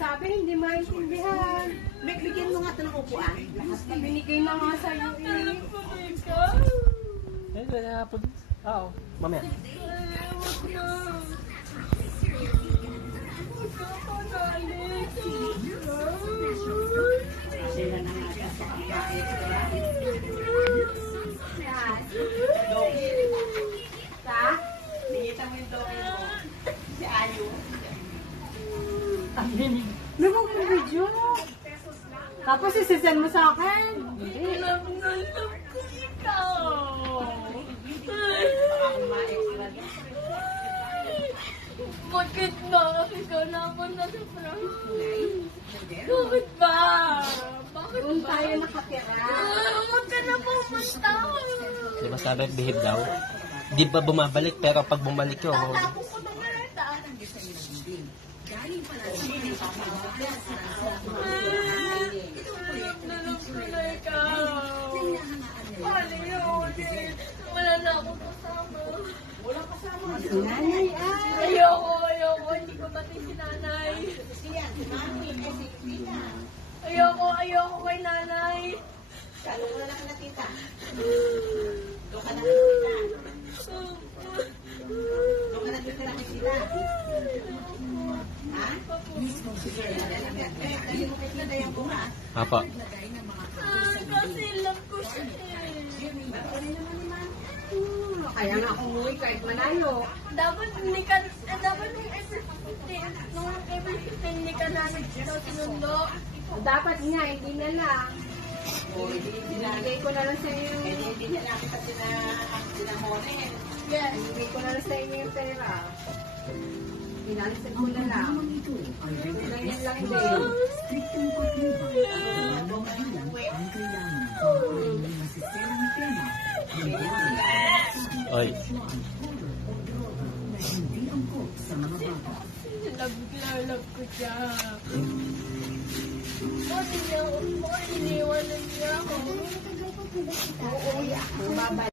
sinasabi, hindi maintindihan. Bigyan mo nga ito ng upuan. Binigay na nga sa'yo eh. Eh, wala po. Oo, mamaya. Sila na nga sa pagkain. Ta? Nakita mo yung doke mo. Si Ayu. Lumang mo video. Tapos isasend mo sa akin. Hindi. Bakit ba? Ikaw napunta sa prank? Bakit ba? Bakit Doon ba? tayo nakatira. Huwag ka na pumunta. Di ba sabi, behave daw? Di ba bumabalik, pero pag bumalik yun, Tatapos ko na maleta. Nalog ko na ikaw. Paano yun? Wala na akong kasama. Nanay ay. Ayoko. Hindi ko pati si nanay. Ayoko kay nanay. Kalo mo na lang na tita. Doon ka na lang tita. Doon ka na tita na sila. Ha? Sige, dali mo kay tita yung bunga. Apa. Kasi love ko siya eh. Kaya nga umuwi kahit malayo. Dapat nung April 15, hindi ka namin sinundo. Dapat nga, hindi na lang. Binigay ko na lang sa inyo. Hindi niya namin pa sinamonin. Yes. Binigay ko na lang sa inyo yung pera. Pinalisan ko na lang. Ganyan lang din. Oy. Love ko siya. Bakit iniwanan niya ako? Uuwi ako. Babalik.